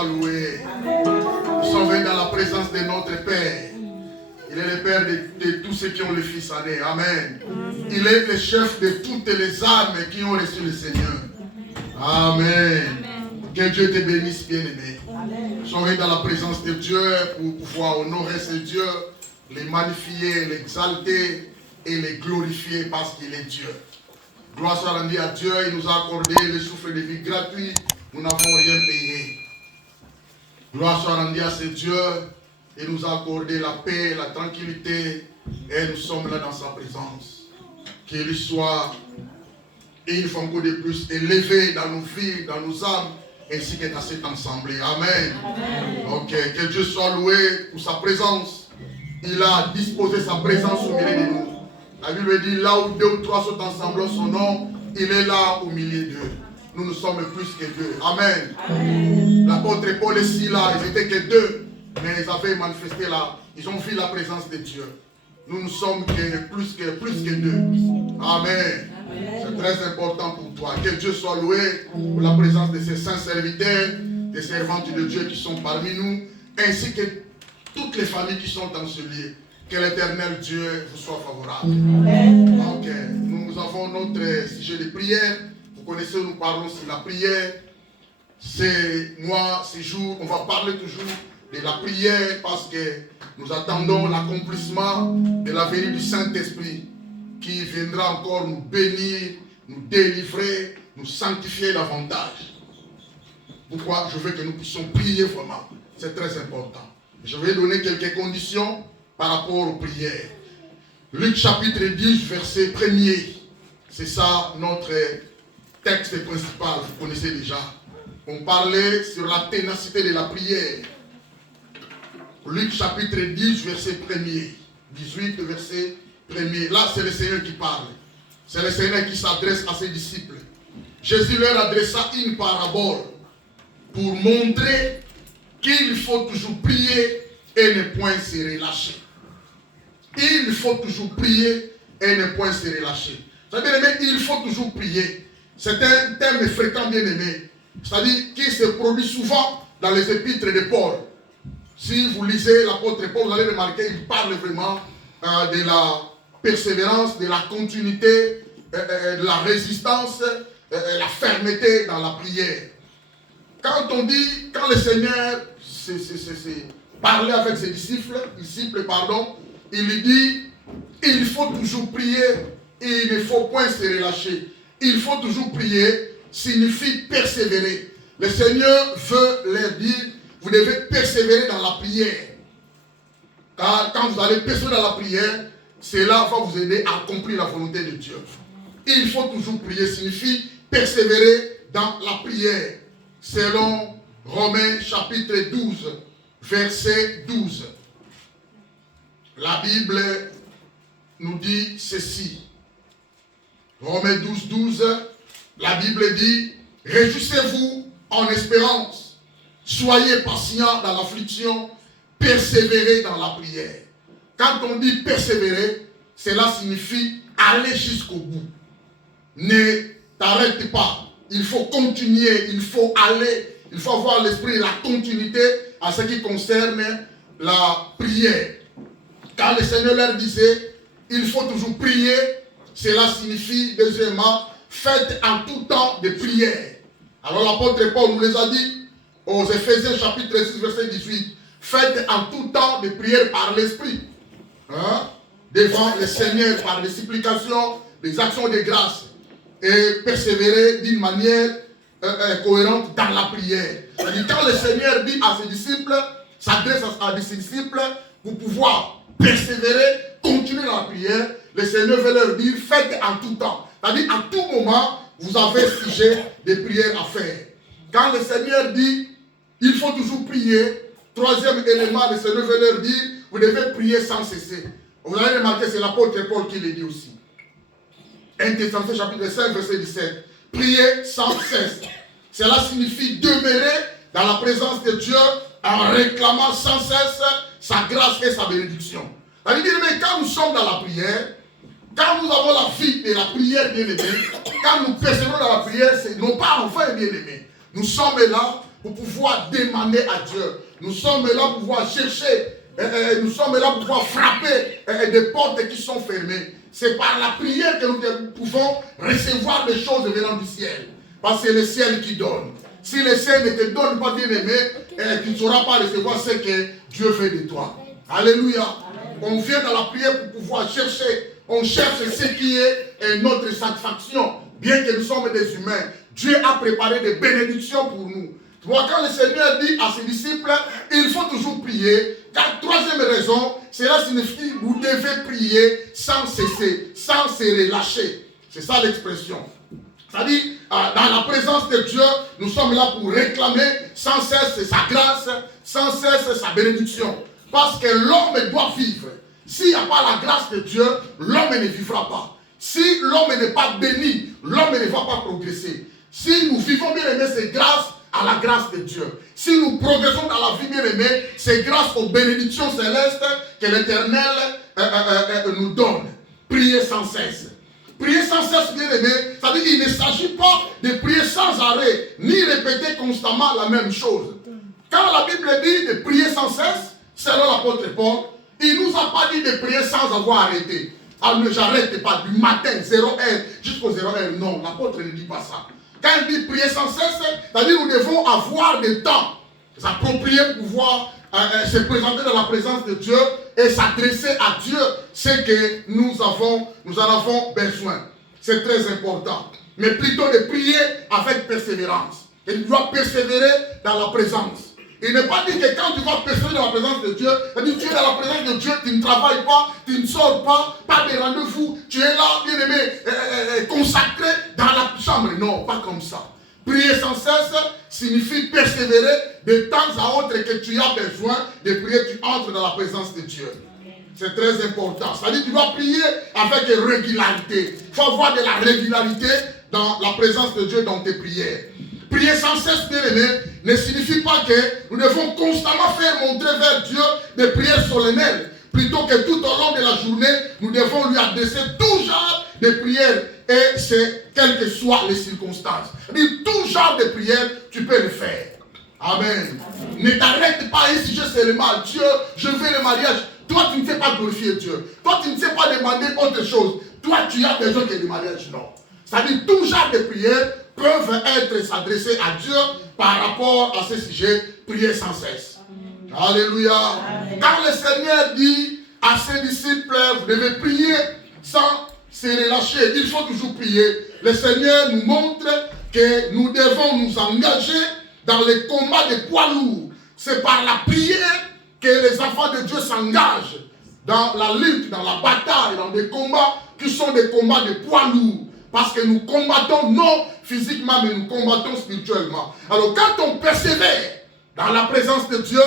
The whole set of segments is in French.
soit loué. Nous sommes venus dans la présence de notre Père. Il est le Père de tous ceux qui ont le Fils en eux. Amen. Il est le chef de toutes les âmes qui ont reçu le Seigneur. Amen. Que Dieu te bénisse, bien-aimé. Nous sommes venus dans la présence de Dieu pour pouvoir honorer ce Dieu, le magnifier, l'exalter et le glorifier parce qu'il est Dieu. Gloire soit rendue à Dieu. Il nous a accordé le souffle de vie gratuit. Nous n'avons rien payé. Gloire soit rendue à ce Dieu. Il nous a accordé la paix, la tranquillité. Et nous sommes là dans sa présence. Qu'il soit une fois encore de plus élevé dans nos vies, dans nos âmes, ainsi que dans cet ensemble. Amen. Amen. Ok, que Dieu soit loué pour sa présence. Il a disposé sa présence au milieu de nous. La Bible dit, là où 2 ou 3 sont ensemble en son nom, il est là au milieu d'eux. Nous ne sommes plus que 2. Amen. Amen. L'apôtre Paul et Silas, ils n'étaient que 2, mais ils avaient manifesté là. Ils ont vu la présence de Dieu. Nous ne sommes que plus que 2. Amen. C'est très important pour toi. Que Dieu soit loué pour la présence de ces saints serviteurs, des servantes de Dieu qui sont parmi nous, ainsi que toutes les familles qui sont dans ce lieu. Que l'Éternel Dieu vous soit favorable. Amen. Ok, nous avons notre sujet de prière. Vous connaissez, nous parlons sur la prière. Ces mois, ces jours, on va parler toujours de la prière parce que nous attendons l'accomplissement de la venue du Saint-Esprit qui viendra encore nous bénir, nous délivrer, nous sanctifier davantage. Pourquoi? Je veux que nous puissions prier vraiment. C'est très important. Je vais donner quelques conditions par rapport aux prières. Luc chapitre 10, verset 1er. C'est ça notre texte principal, vous connaissez déjà. On parlait sur la ténacité de la prière. Luc chapitre 10, verset 1er. 18, verset 1er. Là, c'est le Seigneur qui parle. C'est le Seigneur qui s'adresse à ses disciples. Jésus leur adressa une parabole pour montrer qu'il faut toujours prier et ne point se relâcher. Il faut toujours prier et ne point se relâcher. C'est-à-dire, il faut toujours prier. C'est un thème fréquent, bien aimé. C'est-à-dire qui se produit souvent dans les épîtres de Paul. Si vous lisez l'apôtre Paul, vous allez remarquer, il parle vraiment de la persévérance, de la continuité, de la résistance, la fermeté dans la prière. Quand le Seigneur parlait avec ses disciples, il lui dit, il faut toujours prier et il ne faut point se relâcher. Il faut toujours prier, signifie persévérer. Le Seigneur veut leur dire, vous devez persévérer dans la prière. Car quand vous allez persévérer dans la prière, cela va vous aider à accomplir la volonté de Dieu. Il faut toujours prier, signifie persévérer dans la prière. Selon Romains chapitre 12, verset 12. La Bible nous dit ceci. Romains 12, 12. La Bible dit, réjouissez-vous en espérance. Soyez patients dans l'affliction. Persévérez dans la prière. Quand on dit persévérer, cela signifie aller jusqu'au bout. Ne t'arrête pas. Il faut continuer, il faut aller, il faut avoir l'esprit de la continuité en ce qui concerne la prière. Quand le Seigneur leur disait, il faut toujours prier, cela signifie, deuxièmement, faites en tout temps de prière. Alors l'apôtre Paul nous les a dit, aux Éphésiens chapitre 6, verset 18, faites en tout temps de prière par l'esprit. Devant le Seigneur par des supplications, des actions de grâce. Et persévérer d'une manière cohérente dans la prière. C'est-à-dire, quand le Seigneur dit à ses disciples, s'adresse à ses disciples pour pouvoir persévérer, continuer dans la prière, le Seigneur veut leur dire, faites en tout temps. C'est-à-dire, à tout moment, vous avez sujet de prière à faire. Quand le Seigneur dit, il faut toujours prier, troisième élément, le Seigneur veut leur dire, vous devez prier sans cesser. Vous allez remarquer, c'est l'apôtre Paul qui le dit aussi. 1 Thessaloniciens chapitre 5, verset 17. Priez sans cesse. Cela signifie demeurer dans la présence de Dieu en réclamant sans cesse sa grâce et sa bénédiction. C'est-à-dire, quand nous sommes dans la prière, quand nous avons la vie de la prière bien-aimée, quand nous persévérons dans la prière, c'est non pas enfin bien-aimé. Nous sommes là pour pouvoir demander à Dieu. Nous sommes là pour pouvoir chercher. Nous sommes là pour pouvoir frapper des portes qui sont fermées. C'est par la prière que nous pouvons recevoir des choses venant du ciel. Parce que c'est le ciel qui donne. Si le ciel ne te donne pas, bien aimé, tu ne sauras pas recevoir ce que Dieu fait de toi. Alléluia. On vient dans la prière pour pouvoir chercher. On cherche ce qui est notre satisfaction. Bien que nous sommes des humains, Dieu a préparé des bénédictions pour nous. Quand le Seigneur dit à ses disciples, il faut toujours prier. Car troisième raison, cela signifie que vous devez prier sans cesser, sans se relâcher. C'est ça l'expression. C'est-à-dire, dans la présence de Dieu, nous sommes là pour réclamer sans cesse sa grâce, sans cesse sa bénédiction. Parce que l'homme doit vivre. S'il n'y a pas la grâce de Dieu, l'homme ne vivra pas. Si l'homme n'est pas béni, l'homme ne va pas progresser. Si nous vivons, bien aimé, c'est grâce à la grâce de Dieu. Si nous progressons dans la vie, bien aimé, c'est grâce aux bénédictions célestes que l'Éternel nous donne. Priez sans cesse. Prier sans cesse, bien aimé, c'est-à-dire qu'il ne s'agit pas de prier sans arrêt, ni répéter constamment la même chose. Quand la Bible dit de prier sans cesse, selon l'apôtre Paul, il ne nous a pas dit de prier sans avoir arrêté. Alors ne j'arrête pas du matin 0h jusqu'au 0h. Non, l'apôtre ne dit pas ça. Quand il dit prier sans cesse, c'est-à-dire que nous devons avoir des temps s'approprier pour pouvoir se présenter dans la présence de Dieu et s'adresser à Dieu ce que nous en avons besoin. C'est très important. Mais plutôt de prier avec persévérance. Et tu dois persévérer dans la présence. Il n'est pas dit que quand tu vas persévérer dans la présence de Dieu, c'est-à-dire que tu es dans la présence de Dieu, tu ne travailles pas, tu ne sors pas de rendez-vous, tu es là, bien aimé, consacré dans la chambre. Non, pas comme ça. Prier sans cesse signifie persévérer de temps à autre que tu as besoin de prier, tu entres dans la présence de Dieu. C'est très important. C'est-à-dire que tu dois prier avec régularité. Il faut avoir de la régularité dans la présence de Dieu dans tes prières. Prier sans cesse, bien aimé, ne signifie pas que nous devons constamment faire montrer vers Dieu des prières solennelles. Plutôt que tout au long de la journée, nous devons lui adresser tout genre de prières. Et c'est quelles que soient les circonstances. Tout genre de prières, tu peux le faire. Amen. Ne t'arrête pas ici, je seulement Dieu, je veux le mariage. Toi, tu ne sais pas glorifier Dieu. Toi, tu ne sais pas demander autre chose. Toi, tu as besoin que du mariage. Non. C'est-à-dire tout genre de prières peuvent être s'adresser à Dieu par rapport à ce sujet, prier sans cesse. Alléluia. Quand le Seigneur dit à ses disciples, vous devez prier sans se relâcher, il faut toujours prier. Le Seigneur nous montre que nous devons nous engager dans les combats de poids lourds. C'est par la prière que les enfants de Dieu s'engagent dans la lutte, dans la bataille, dans des combats qui sont des combats de poids lourds. Parce que nous combattons non physiquement, mais nous combattons spirituellement. Alors quand on persévère dans la présence de Dieu,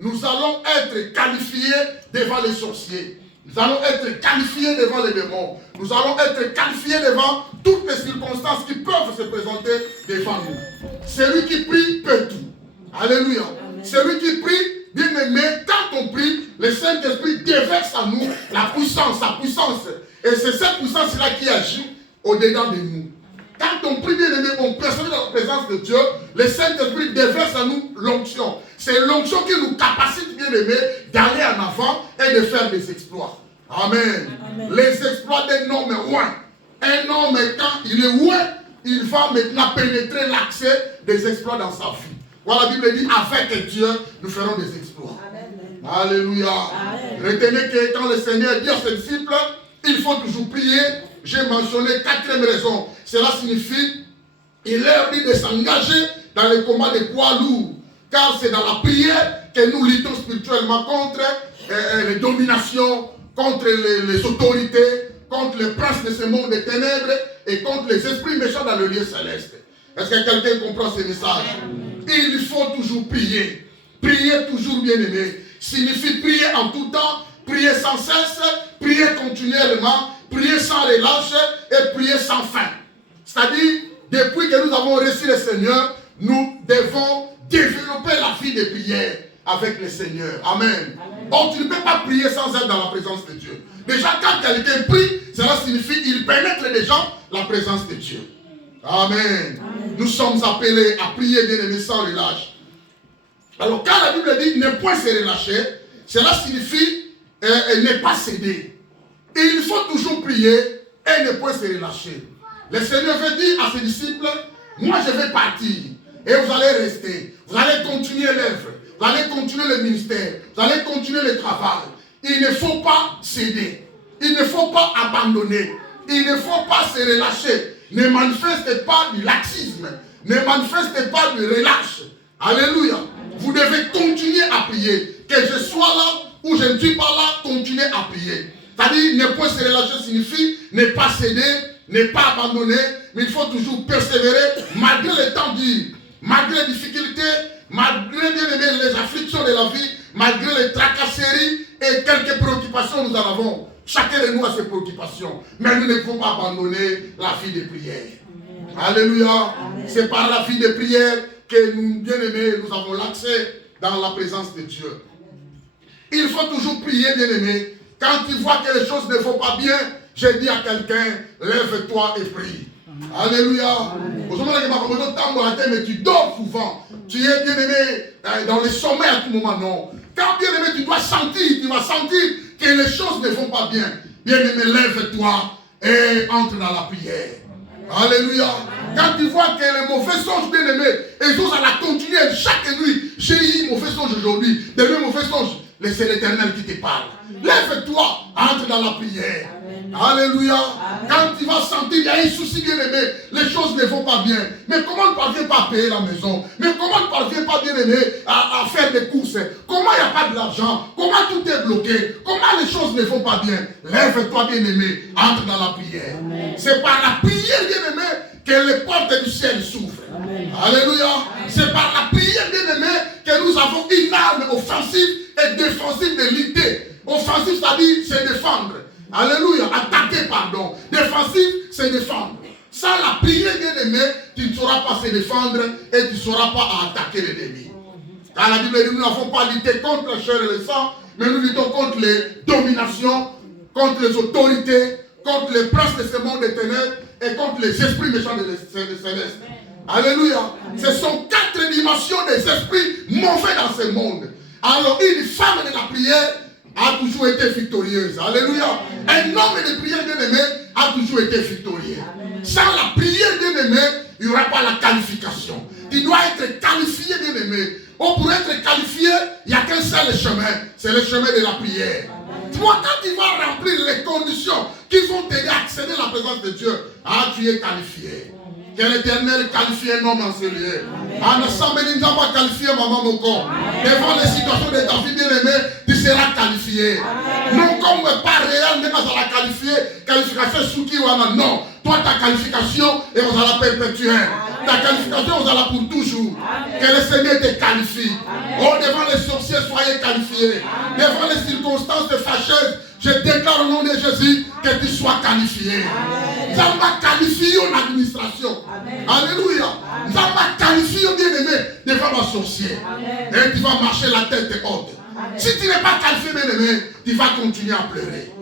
nous allons être qualifiés devant les sorciers. Nous allons être qualifiés devant les démons. Nous allons être qualifiés devant toutes les circonstances qui peuvent se présenter devant nous. Celui qui prie peut tout. Alléluia. Celui qui prie, bien aimé, quand on prie, le Saint-Esprit déverse à nous la puissance, sa puissance. Et c'est cette puissance-là qui agit au-dedans de nous. Quand on prie, bien aimé, on persévère dans la présence de Dieu, le Saint-Esprit déverse à nous l'onction. C'est l'onction qui nous capacite, bien aimé, d'aller en avant et de faire des exploits. Amen. Amen. Les exploits d'un homme loin. Un homme, quand il est loin, il va maintenant pénétrer l'accès des exploits dans sa vie. Voilà, la Bible dit, avec Dieu, nous ferons des exploits. Amen. Alléluia. Amen. Retenez que quand le Seigneur dit à ses disciples, il faut toujours prier. J'ai mentionné quatrième raison. Cela signifie, il leur dit de s'engager dans les combats de poids lourds. Car c'est dans la prière que nous luttons spirituellement contre les dominations, contre les autorités, contre les princes de ce monde des ténèbres et contre les esprits méchants dans le lieu céleste. Est-ce que quelqu'un comprend ce message? Il faut toujours prier. Prier toujours, bien aimé. Signifie prier en tout temps, prier sans cesse, prier continuellement, prier sans relâche et prier sans fin. C'est-à-dire, depuis que nous avons reçu le Seigneur, nous devons développer la vie de prière avec le Seigneur. Amen. Donc tu ne peux pas prier sans être dans la présence de Dieu. Déjà, quand quelqu'un prie, cela signifie qu'il pénètre déjà la présence de Dieu. Amen. Amen. Nous sommes appelés à prier, bien aimés, sans relâche. Alors quand la Bible dit ne point se relâcher, cela signifie ne pas céder. Et il faut toujours prier et ne point se relâcher. Le Seigneur veut dire à ses disciples, moi je vais partir et vous allez rester. Vous allez continuer l'œuvre, vous allez continuer le ministère, vous allez continuer le travail. Il ne faut pas céder, il ne faut pas abandonner, il ne faut pas se relâcher. Ne manifestez pas du laxisme, ne manifestez pas du relâche. Alléluia. Vous devez continuer à prier. Que je sois là ou je ne suis pas là, continuez à prier. C'est-à-dire, ne pas se relâcher signifie ne pas céder, ne pas abandonner, mais il faut toujours persévérer malgré les temps durs, malgré les difficultés, malgré les afflictions de la vie, malgré les tracasseries et quelques préoccupations nous en avons. Chacun de nous a ses préoccupations, mais nous ne pouvons pas abandonner la vie de prière. Alléluia. C'est par la vie de prière que nous, bien-aimés, nous avons l'accès dans la présence de Dieu. Il faut toujours prier, bien-aimés. Quand tu vois que les choses ne vont pas bien, je dis à quelqu'un, lève-toi et prie. Alléluia. Mais tu dors souvent. Tu es bien-aimé dans les sommets à tout moment, non. Quand bien-aimé, tu vas sentir que les choses ne vont pas bien. Bien-aimé, lève-toi et entre dans la prière. Alléluia. Quand tu vois que les mauvais songes, bien-aimés, et tous à la continuer chaque nuit. J'ai eu mauvais songe aujourd'hui. Demain, mauvais songe. C'est l'Éternel qui te parle. Lève-toi, entre dans la prière. Alléluia. Quand tu vas sentir qu'il y a un souci, bien-aimé, les choses ne vont pas bien. Mais comment on ne parvient pas à payer la maison? Mais comment on ne parvient pas, bien-aimé, à faire des courses? Comment il n'y a pas de l'argent? Comment tout est bloqué? Comment les choses ne vont pas bien? Lève-toi, bien-aimé, entre dans la prière. C'est par la prière, bien-aimé, que les portes du ciel s'ouvrent. Alléluia. C'est par la prière, bien-aimé, que nous avons une arme offensive et défensive de l'idée. Offensive, c'est-à-dire c'est défendre. Alléluia. Attaquer, pardon. Défensif, c'est défendre. Sans la prière, bien-aimé, tu ne sauras pas se défendre et tu ne sauras pas attaquer l'ennemi. Car la Bible dit, nous n'avons pas lutté contre la chair et le sang, mais nous luttons contre les dominations, contre les autorités, contre les princes de ce monde des ténèbres et contre les esprits méchants de céleste. Alléluia. Ce sont 4 dimensions des esprits mauvais dans ce monde. Alors une femme de la prière a toujours été victorieuse. Alléluia. Un homme de prière, bien-aimé, a toujours été victorieux. Sans la prière, bien-aimé, il n'y aura pas la qualification. Tu dois être qualifié, bien-aimé. Pour être qualifié, il n'y a qu'un seul chemin. C'est le chemin de la prière. Toi, quand tu vas remplir les conditions qui vont t'aider à accéder à la présence de Dieu, tu es qualifié. Que l'Éternel qualifie un homme en ce lieu. En assemblée, nous n'avons pas qualifié maman Moko. Devant les situations de ta vie bien-aimée, tu seras qualifié. Non comme pas réel, mais on la qualifier. Qualification sous qui ou non. Toi, ta qualification, et on va la perpétuer. Ta qualification, on va la pour toujours. Que le Seigneur te qualifie. Oh, devant les sorciers, soyez qualifiés. Devant les circonstances fâcheuses, je déclare au nom de Jésus que tu sois qualifié. Ça va qualifier une administration. Alléluia. Ça va qualifier bien-aimé devant les sorciers. Et tu vas marcher la tête haute. Si tu n'es pas qualifié, bien-aimé, tu vas continuer à pleurer.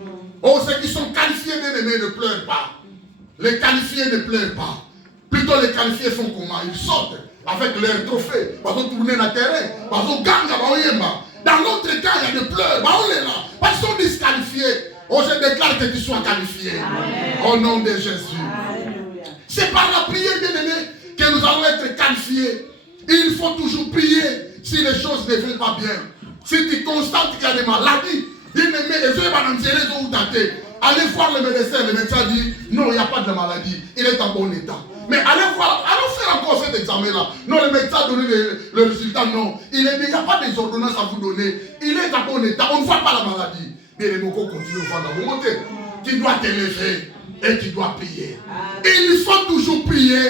Oh, ceux qui sont qualifiés, bien-aimés, ne pleurent pas. Les qualifiés ne pleurent pas. Plutôt les qualifiés font comment? Ils sortent avec leurs trophées. Ils vont tourner dans le terrain. Ils vont gagner. Dans l'autre cas, il y a des pleurs. On est là. Parce qu'ils sont disqualifiés. Oh, je déclare que tu sois qualifié. Amen. Au nom de Jésus. C'est par la prière, bien-aimé, que nous allons être qualifiés. Il faut toujours prier si les choses ne vont pas bien. Si tu constates qu'il y a des maladies, bien-aimé, allez voir le médecin dit non, il n'y a pas de maladie, il est en bon état. Mais allez faire encore cet examen-là. Non, le médecin a donné le résultat, non. Il n'y a pas des ordonnances à vous donner. Il est en bon état, on ne voit pas la maladie. Bien, les mots continuent à vous monter. Tu dois t'élever et tu dois prier. Il faut toujours prier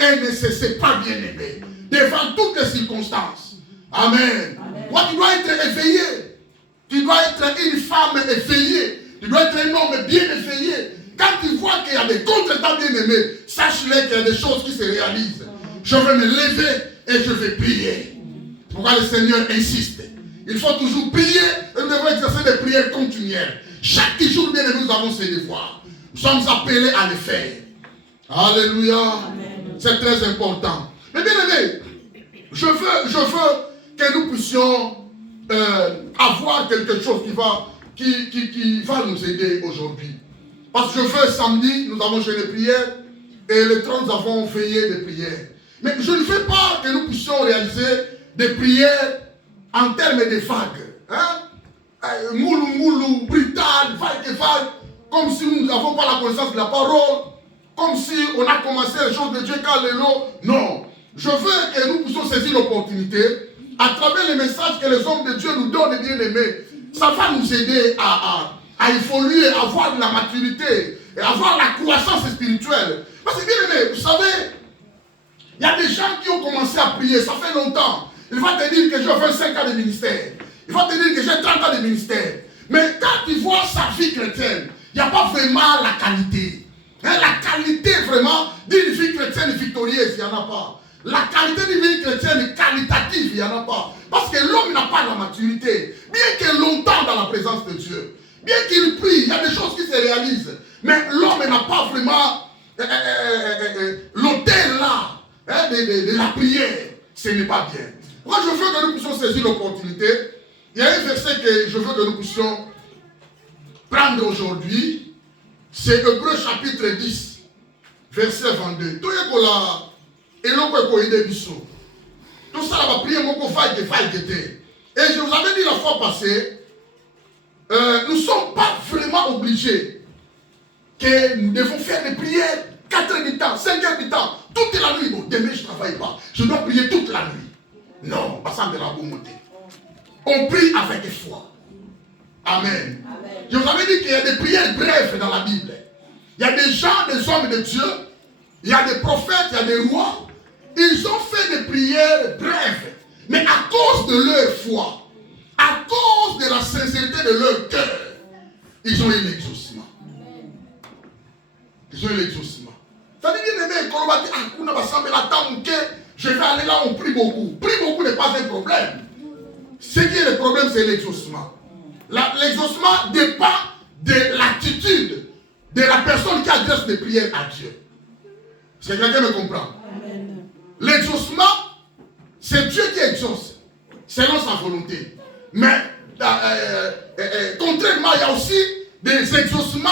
et ne cesser pas, bien aimé, devant toutes les circonstances. Amen. Toi, tu dois être éveillé. Tu dois être une femme éveillée. Tu dois être un homme bien éveillé. Quand tu vois qu'il y a des contretemps bien aimés, sache-le qu'il y a des choses qui se réalisent. Je vais me lever et je vais prier. C'est pourquoi le Seigneur insiste. Il faut toujours prier et nous devons exercer des prières continuelles. Chaque jour, bien aimé, nous avons ces devoirs. Nous sommes appelés à les faire. Alléluia. C'est très important. Mais bien aimé, je veux que que nous puissions avoir quelque chose qui va nous aider aujourd'hui. Parce que je veux, samedi, nous avons jeûné prière et le 30, nous avons veillé de prière. Mais je ne veux pas que nous puissions réaliser des prières en termes de vagues. Hein? Moulou, brutal, vague, comme si nous n'avons pas la connaissance de la parole, comme si on a commencé les choses de Dieu quand les lots. Non. Je veux que nous puissions saisir l'opportunité à travers les messages que les hommes de Dieu nous donnent, bien aimés. Ça va nous aider à évoluer, à avoir de la maturité, et à avoir la croissance spirituelle. Parce que bien aimé, vous savez, il y a des gens qui ont commencé à prier, ça fait longtemps. Il va te dire que j'ai 25 ans de ministère. Il va te dire que j'ai 30 ans de ministère. Mais quand tu vois sa vie chrétienne, il n'y a pas vraiment la qualité. Hein, la qualité vraiment d'une vie chrétienne victorieuse, il n'y en a pas. La qualité d'une vie chrétienne qualitative, il n'y en a pas. Parce que l'homme n'a pas la maturité. Bien qu'il longtemps dans la présence de Dieu, bien qu'il prie, il y a des choses qui se réalisent. Mais l'homme n'a pas vraiment l'autel là de la prière. Ce n'est pas bien. Moi, je veux que nous puissions saisir l'opportunité. Il y a un verset que je veux que nous puissions prendre aujourd'hui. C'est Hébreux chapitre 10, verset 22. Tout ça, va prier mon et je vous avais dit la fois passée, nous ne sommes pas vraiment obligés que nous devons faire des prières 4 heures du temps, 5 heures du temps, toute la nuit. Bon, demain je ne travaille pas, je dois prier toute la nuit. Non, pas ça de la bonté. On prie avec foi. Amen. Amen. Je vous avais dit qu'il y a des prières brèves dans la Bible. Il y a des gens, des hommes de Dieu, il y a des prophètes, il y a des rois. Ils ont fait des prières brèves. Mais à cause de leur foi, à cause de la sincérité de leur cœur, ils ont eu l'exaucement. Ils ont eu l'exaucement. Ça dit bien aimé, quand on va dire, je vais aller là, on prie beaucoup. Prier beaucoup n'est pas un problème. Ce qui est le problème, c'est l'exaucement. L'exaucement dépend de l'attitude de la personne qui adresse des prières à Dieu. Est-ce que quelqu'un me comprend? L'exaucement, c'est Dieu qui exauce, selon sa volonté. Mais, contrairement, il y a aussi des exaucements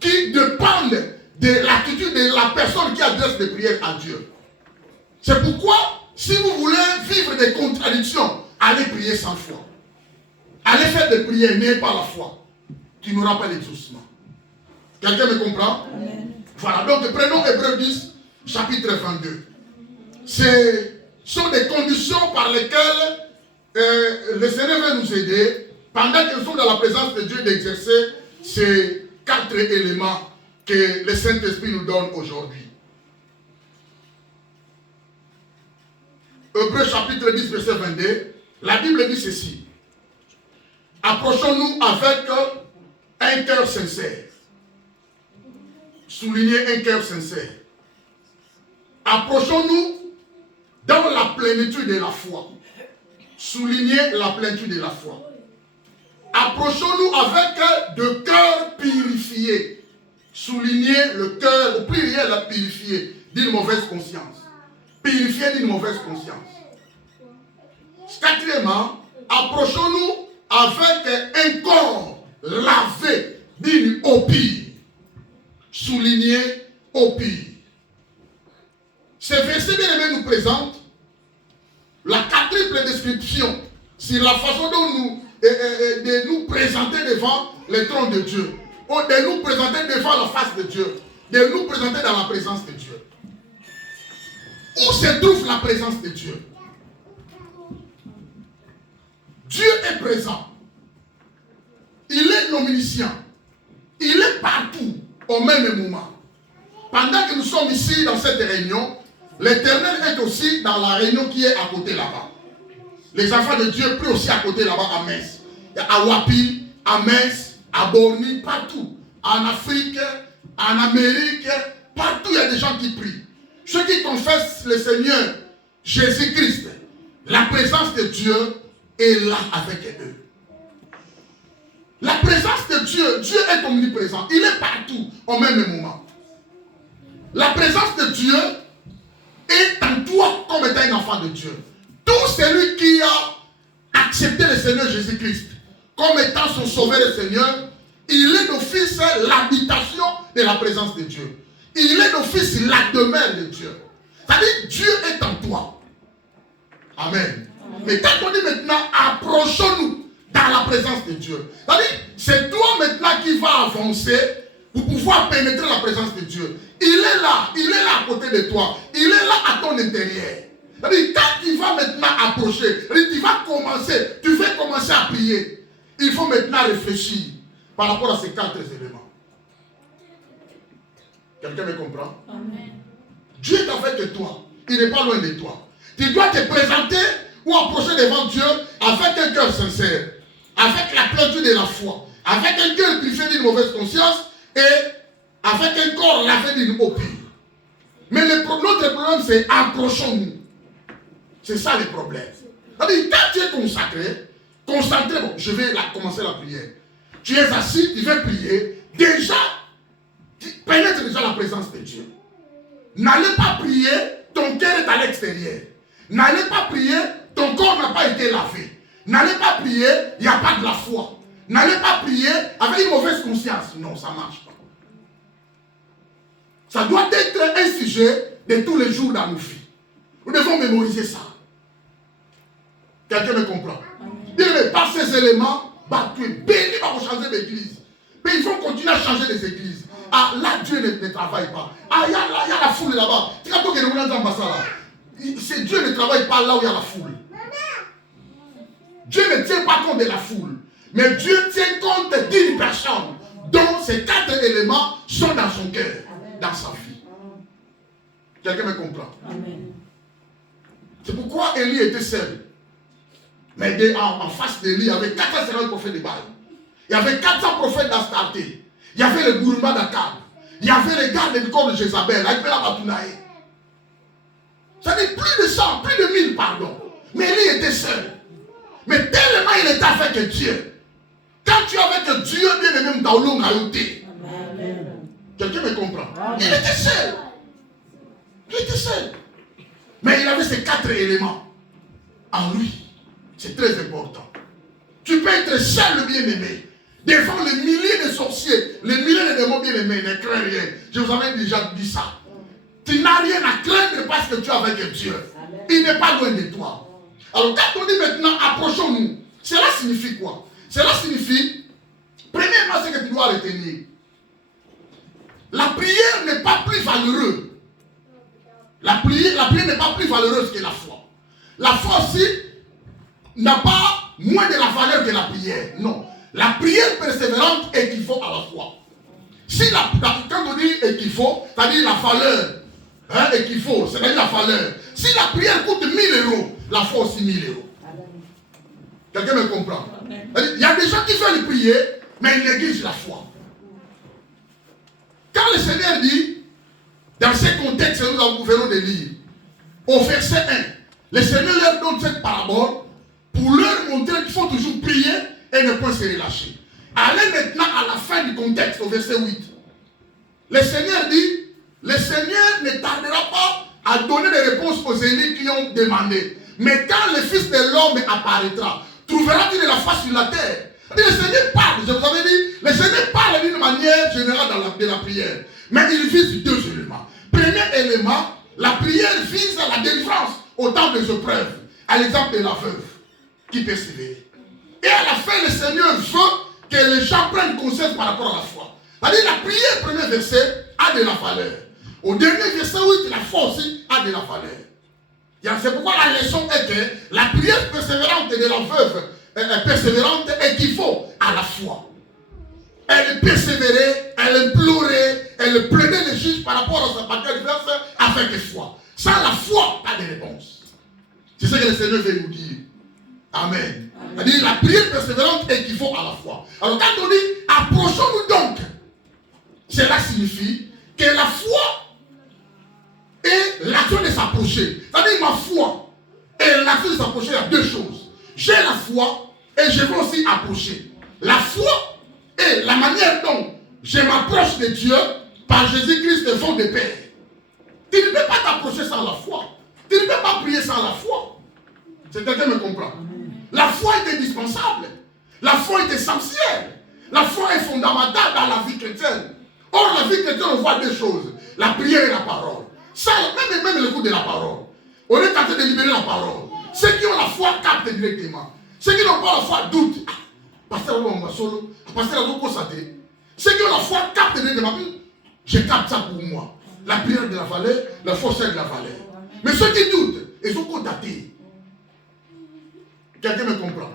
qui dépendent de l'attitude de la personne qui adresse des prières à Dieu. C'est pourquoi, si vous voulez vivre des contradictions, allez prier sans foi. Allez faire des prières, n'ayez pas la foi. Tu n'auras pas l'exaucement. Quelqu'un me comprend? Amen. Voilà, donc prenons Hébreux 10, chapitre 22. Ce sont des conditions par lesquelles le Seigneur va nous aider, pendant que nous sommes dans la présence de Dieu, d'exercer ces 4 éléments que le Saint-Esprit nous donne aujourd'hui. Hébreux chapitre 10, verset 22, la Bible dit ceci. Approchons-nous avec un cœur sincère. Soulignez un cœur sincère. Approchons-nous dans la plénitude de la foi. Soulignez la plénitude de la foi. Approchons-nous avec de cœur purifié. Soulignez le cœur au pluriel à purifier d'une mauvaise conscience. Purifier d'une mauvaise conscience. Quatrièmement, approchons-nous avec un corps lavé d'une eau pure. Soulignez eau pure. Ce verset bien aimé nous présente la quadruple description sur la façon dont de nous présenter devant le trône de Dieu, ou de nous présenter devant la face de Dieu, de nous présenter dans la présence de Dieu. Où se trouve la présence de Dieu? Dieu est présent. Il est omniscient. Il est partout au même moment. Pendant que nous sommes ici dans cette réunion, l'Éternel est aussi dans la réunion qui est à côté là-bas. Les enfants de Dieu prient aussi à côté là-bas à Metz. À Wapi, à Metz, à Borny, partout. En Afrique, en Amérique, partout il y a des gens qui prient. Ceux qui confessent le Seigneur Jésus-Christ, la présence de Dieu est là avec eux. La présence de Dieu, Dieu est omniprésent. Il est partout au même moment. La présence de Dieu est en toi comme étant un enfant de Dieu. Tout celui qui a accepté le Seigneur Jésus-Christ comme étant son sauveur et Seigneur, il est d'office l'habitation de la présence de Dieu. Il est d'office la demeure de Dieu. C'est-à-dire, Dieu est en toi. Amen. Mais quand on dit maintenant, approchons-nous dans la présence de Dieu. C'est-à-dire, c'est toi maintenant qui vas avancer pour pouvoir pénétrer la présence de Dieu. Il est là à côté de toi. Il est là à ton intérieur. C'est-à-dire, quand tu vas maintenant approcher, tu vas commencer à prier. Il faut maintenant réfléchir par rapport à ces 4 éléments. Quelqu'un me comprend? Amen. Dieu est avec toi. Il n'est pas loin de toi. Tu dois te présenter ou approcher devant Dieu avec un cœur sincère, avec la plénitude de la foi, avec un cœur purifié d'une mauvaise conscience et avec un corps lavé d'une eau pure. Mais notre problème, c'est approchons-nous. C'est ça le problème. C'est-à-dire, quand tu es concentré, bon, je vais commencer la prière. Tu es assis, tu veux prier. Déjà, tu pénètres déjà la présence de Dieu. N'allez pas prier, ton cœur est à l'extérieur. N'allez pas prier, ton corps n'a pas été lavé. N'allez pas prier, il n'y a pas de la foi. N'allez pas prier avec une mauvaise conscience. Non, ça ne marche pas. Ça doit être un sujet de tous les jours dans nos vies. Nous devons mémoriser ça. Quelqu'un me comprend? Bien, mais par ces éléments, tu es béni pour changer d'église. Mais il faut continuer à changer les églises. Ah, là, Dieu ne travaille pas. Ah, il y a la foule là-bas. C'est Dieu ne travaille pas là où il y a la foule. Dieu ne tient pas compte de la foule. Mais Dieu tient compte d'une personne dont ces 4 éléments sont dans son cœur, dans sa vie. Quelqu'un me comprend? Amen. C'est pourquoi Élie était seul. Mais en face d'Élie, il y avait 450 prophètes de Baal. Il y avait 400 prophètes d'Astarté. Il y avait le gourmand d'Akab. Il y avait les gardes du corps de Jézabel. C'est-à-dire plus de 100, plus de 1000, pardon. Mais Élie était seul. Mais tellement il était avec Dieu. Quand tu es avec Dieu, bien aimé, Mtaoulou Ngaouté. Quelqu'un me comprend? Il était seul. Il était seul. Mais il avait ces 4 éléments en lui. C'est très important. Tu peux être seul, bien-aimé, devant les milliers de sorciers, les milliers de démons bien-aimés, ne crains rien. Je vous avais déjà dit ça. Tu n'as rien à craindre parce que tu es avec Dieu. Il n'est pas loin de toi. Alors quand on dit maintenant, approchons-nous, cela signifie quoi? Cela signifie, premièrement, ce que tu dois retenir. La prière n'est pas plus valeureuse. La prière n'est pas plus valeureuse que la foi. La foi aussi n'a pas moins de la valeur que la prière. Non. La prière persévérante équivaut à la foi. Si quand on dit équivaut, c'est-à-dire la valeur, équivaut, c'est-à-dire la valeur. Si la prière coûte 1000 €, la foi aussi 1000 €. Quelqu'un me comprend? Il y a des gens qui veulent prier, mais ils négligent la foi. Quand le Seigneur dit, dans ce contexte que nous venons de lire, au verset 1, le Seigneur leur donne cette parabole pour leur montrer qu'il faut toujours prier et ne pas se relâcher. Allez maintenant à la fin du contexte, au verset 8. Le Seigneur dit, le Seigneur ne tardera pas à donner des réponses aux élus qui ont demandé. Mais quand le Fils de l'homme apparaîtra, trouvera-t-il de la face sur la terre? Le Seigneur parle, je vous avais dit, le Seigneur parle d'une manière générale de la prière. Mais il vise 2 éléments. Premier élément, la prière vise à la délivrance au temps des épreuves. À l'exemple de la veuve qui persévère. Et à la fin, le Seigneur veut que les gens prennent conscience par rapport à la foi. C'est-à-dire la prière, premier verset, a de la valeur. Au dernier verset, oui, la foi aussi a de la valeur. C'est pourquoi la leçon est que la prière persévérante de la veuve persévérante équivaut à la foi. Elle persévérait, elle implorait, elle prenait les juges par rapport à sa partie adverse avec foi. Sans la foi, pas de réponse. C'est ce que le Seigneur veut nous dire. Amen. C'est-à-dire la prière persévérante équivaut à la foi. Alors quand on dit approchons-nous donc, cela signifie que la foi et l'action de s'approcher. C'est-à-dire ma foi et l'action de s'approcher, il y a 2 choses. J'ai la foi et je veux aussi approcher. La foi et la manière dont je m'approche de Dieu par Jésus-Christ font de paix. Tu ne peux pas t'approcher sans la foi. Tu ne peux pas prier sans la foi. C'est quelqu'un me comprend. La foi est indispensable. La foi est essentielle. La foi est fondamentale dans la vie chrétienne. Or, la vie chrétienne, on voit deux choses. La prière et la parole. Ça, même l'écoute de la parole. On est en train de libérer la parole. Ceux qui ont la foi captent directement. Ceux qui n'ont pas la foi doutent. Pasteur, on va solo. Pasteur, on va constater. Ceux qui ont la foi captent directement. Je capte ça pour moi. La prière de la vallée, la force de la vallée. Mais ceux qui doutent, ils sont contactés. Quelqu'un me comprend?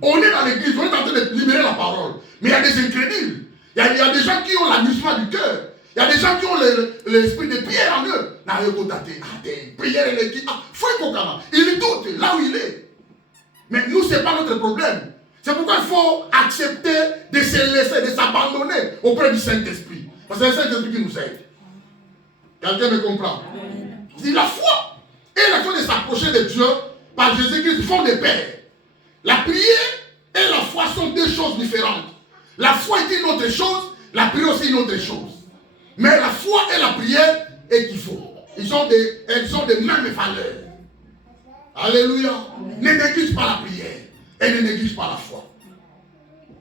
On est dans l'église, on est en train de libérer la parole. Mais il y a des incrédules. Il y a des gens qui ont l'amusement du cœur. Il y a des gens qui ont l'esprit de prière en eux. N'a rien contacté. Ah, des prières et les qui. Ah, il doute là où il est. Mais nous, ce n'est pas notre problème. C'est pourquoi il faut accepter de se laisser, de s'abandonner auprès du Saint-Esprit. Parce que c'est le Saint-Esprit qui nous aide. Quelqu'un me comprend? C'est la foi et la foi de s'approcher de Dieu par Jésus-Christ font des pères. La prière et la foi sont deux choses différentes. La foi est une autre chose, la prière aussi une autre chose. Mais la foi et la prière équivalent. Elles ont des mêmes valeurs. Alléluia. Ne néglige pas la prière et ne néglige pas la foi.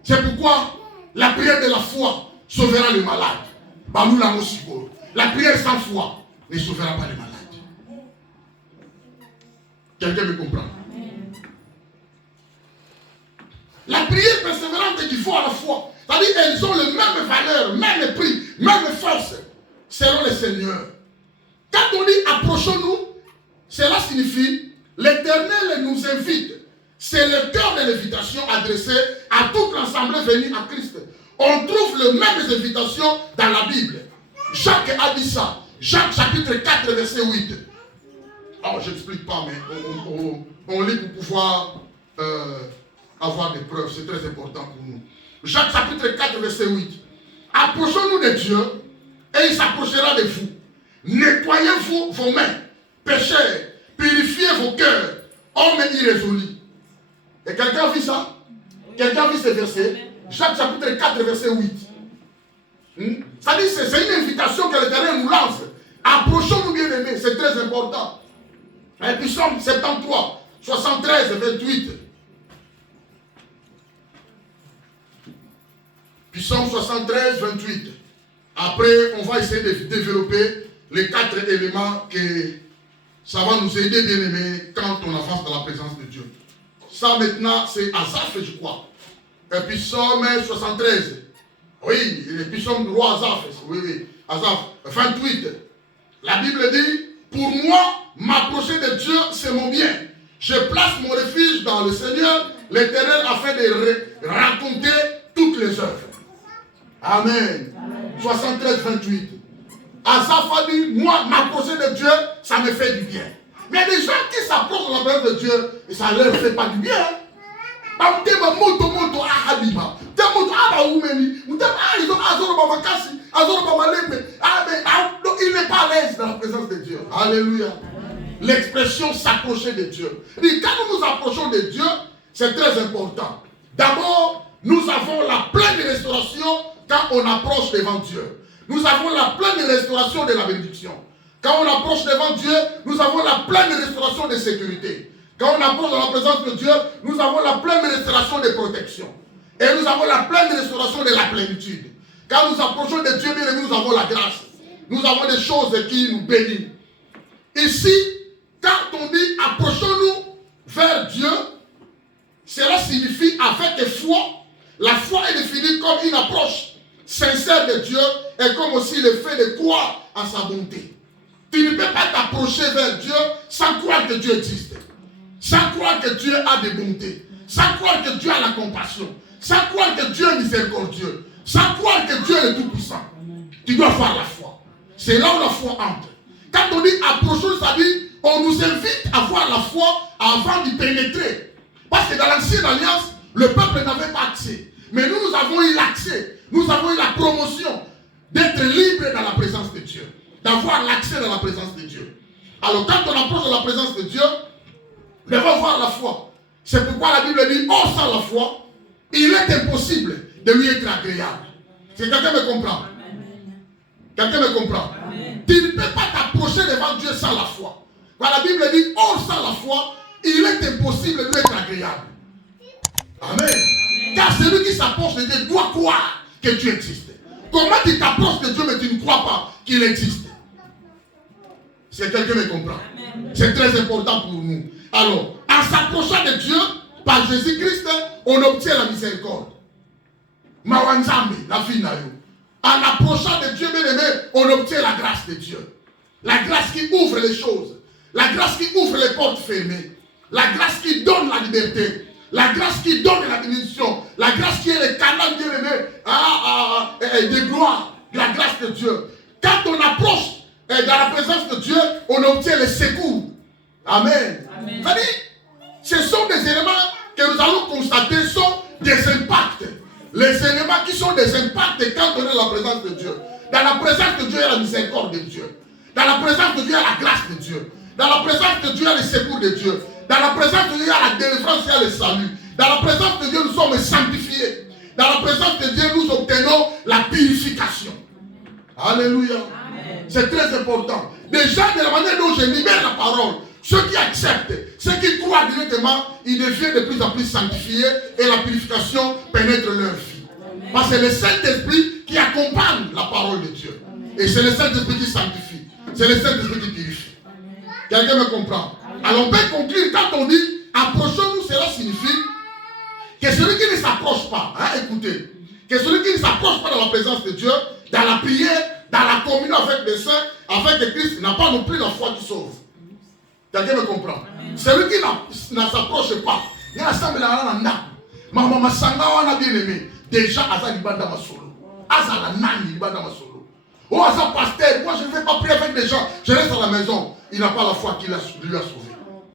C'est pourquoi la prière de la foi sauvera le malade. La prière sans foi ne sauvera pas les malades. Quelqu'un me comprend? La prière persévérante qu'il faut à la foi. C'est-à-dire qu'elles ont les mêmes valeurs, même prix, même force, selon le Seigneur. Quand on dit approchons-nous, cela signifie l'Éternel nous invite. C'est le cœur de l'invitation adressée à toute l'assemblée venue à Christ. On trouve les mêmes invitations dans la Bible. Jacques a dit ça. Jacques chapitre 4 verset 8. Alors je n'explique pas, mais on lit pour pouvoir avoir des preuves. C'est très important pour nous. Jacques chapitre 4 verset 8. Approchons-nous de Dieu et il s'approchera de vous. Nettoyez-vous vos mains, pécheurs, purifiez vos cœurs, hommes irrésolus. Et quelqu'un a vu ça? Quelqu'un a vu ce verset? Jacques chapitre 4 verset 8. Ça dit, c'est une invitation que l'Éternel nous lance. Approchons-nous bien aimés, c'est très important. Et puis Psaume 73, 73, 28. Puis Psaume 73, 28. Après, on va essayer de développer les 4 éléments que ça va nous aider, bien aimés, quand on avance dans la présence de Dieu. Ça maintenant, c'est Asaph, je crois. Et puis Psaume 73. Oui, et puis Psaume du roi Asaph. Oui, Asaph 28. La Bible dit, pour moi, m'approcher de Dieu, c'est mon bien. Je place mon refuge dans le Seigneur, l'Éternel, afin de raconter toutes les œuvres. Amen. 73, 28. Asaph a dit, moi, m'approcher de Dieu, ça me fait du bien. Mais les gens qui s'approchent de la présence de Dieu, ça ne leur fait pas du bien. Il n'est pas à l'aise dans la présence de Dieu. Alléluia. L'expression s'approcher de Dieu. Quand nous nous approchons de Dieu, c'est très important. D'abord, nous avons la pleine restauration quand on approche devant Dieu. Nous avons la pleine restauration de la bénédiction. Quand on approche devant Dieu, nous avons la pleine restauration de sécurité. Quand on approche dans la présence de Dieu, nous avons la pleine restauration de protection. Et nous avons la pleine restauration de la plénitude. Quand nous approchons de Dieu, bien, nous avons la grâce. Nous avons des choses qui nous bénissent. Ici, quand on dit approchons-nous vers Dieu, cela signifie avec foi. La foi est définie comme une approche sincère de Dieu et comme aussi le fait de croire à sa bonté. Tu ne peux pas t'approcher vers Dieu sans croire que Dieu existe. Sans croire que Dieu a des bontés. Sans croire que Dieu a la compassion. Sans croire que Dieu est miséricordieux. Sans croire que Dieu est tout-puissant. Tu dois avoir la foi. C'est là où la foi entre. Quand on dit approchons, ça dit on nous invite à avoir la foi avant d'y pénétrer. Parce que dans l'ancienne alliance, le peuple n'avait pas accès. Mais nous avons eu l'accès. Nous avons eu la promotion d'être libres dans la présence de Dieu. D'avoir l'accès dans la présence de Dieu. Alors quand on approche de la présence de Dieu, nous devons avoir la foi. C'est pourquoi la Bible dit, oh sans la foi, il est impossible de lui être agréable. Si quelqu'un me comprend? Quelqu'un me comprend? Amen. Tu ne peux pas t'approcher devant Dieu sans la foi. Quand la Bible dit, oh sans la foi, il est impossible de lui être agréable. Amen. Car celui qui s'approche de Dieu doit croire que Dieu existe. Comment tu t'approches de Dieu mais tu ne crois pas qu'il existe? Si quelqu'un me comprend. C'est très important pour nous. Alors, en s'approchant de Dieu, par Jésus-Christ, on obtient la miséricorde. Mawanzambe, la fille Nayo. En approchant de Dieu, bien aimé, on obtient la grâce de Dieu. La grâce qui ouvre les choses. La grâce qui ouvre les portes fermées. La grâce qui donne la liberté. La grâce qui donne la bénédiction. La grâce qui est le canal, bien aimé, de gloire. La grâce de Dieu. Quand on approche dans la présence de Dieu, on obtient le secours. Amen. C'est-à-dire, ce sont des éléments que nous allons constater sont des impacts. Les éléments qui sont des impacts quand on est dans la présence de Dieu. Dans la présence de Dieu, il y a la miséricorde de Dieu. Dans la présence de Dieu, il y a la grâce de Dieu. Dans la présence de Dieu, il y a le secours de Dieu. Dans la présence de Dieu, il y a la délivrance, il y a le salut. Dans la présence de Dieu, nous sommes sanctifiés. Dans la présence de Dieu, nous obtenons la purification. Alléluia. C'est très important. Déjà, de la manière dont je libère la parole, ceux qui acceptent, ceux qui croient directement, ils deviennent de plus en plus sanctifiés et la purification pénètre leur vie. Parce que c'est le Saint-Esprit qui accompagne la parole de Dieu. Et c'est le Saint-Esprit qui sanctifie. C'est le Saint-Esprit qui purifie. Quelqu'un me comprend? Alors on peut conclure quand on dit approchons-nous, cela signifie que celui qui ne s'approche pas, écoutez, que celui qui ne s'approche pas dans la présence de Dieu, dans la prière, dans la communion avec les saints, afin que Christ n'a pas non plus la foi qui sauve. Quelqu'un me comprend? Celui qui ne s'approche pas, il y a ensemble là, maman sanga wana bien aimé, déjà Aza libanda masolo, Aza la nani libanda masolo. Oh Aza pasteur, moi je ne vais pas prier avec des gens, je reste à la maison. Il n'a pas la foi qui lui a sauvé.